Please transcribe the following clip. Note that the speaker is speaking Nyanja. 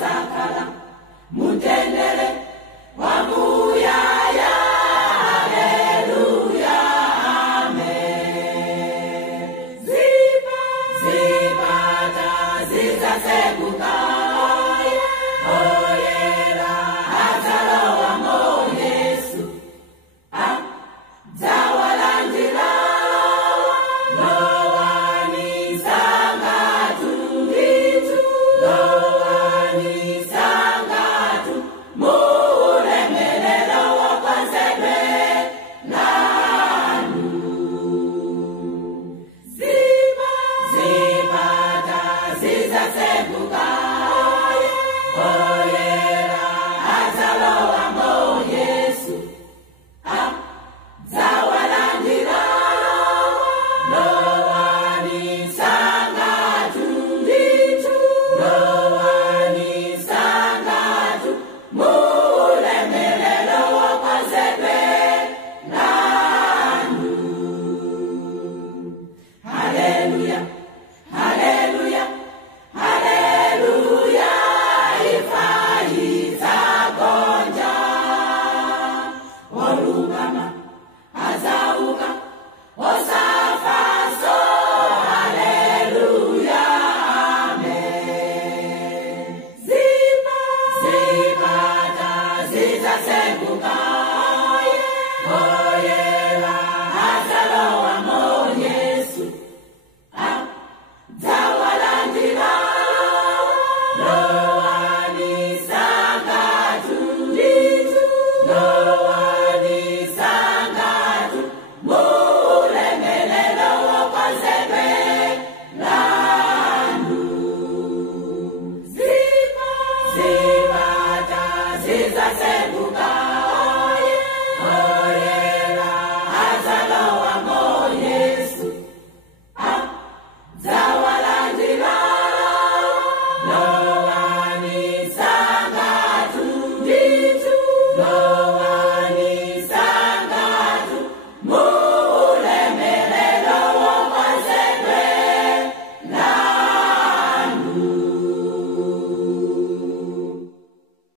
zakala mutendere wamuyaya. Haleluya, amen. Zipata zizaseguka, oyera azalowa mo Yesu. Zawalandira lowani sangatu itu, lowani sangatu mulemelelo wakwanzebe nanu. Zipata zizaseguka, oyera azalowa mo Yesu. Zawalandira lowani sangatu itu, lowani sangatu mulemelelo wakwanzebe nanu. Haleluya, haleluya, haleluya, ifaiza konja olungama azauka osafaso. Haleluya, amen. Zipata zizaseguka, oyera azalowa mo Yesu. Zawalandira lowani sangatu itu, lowani sangatu mulemelelo wakwanzebe nanu. Zipata zizaseguka,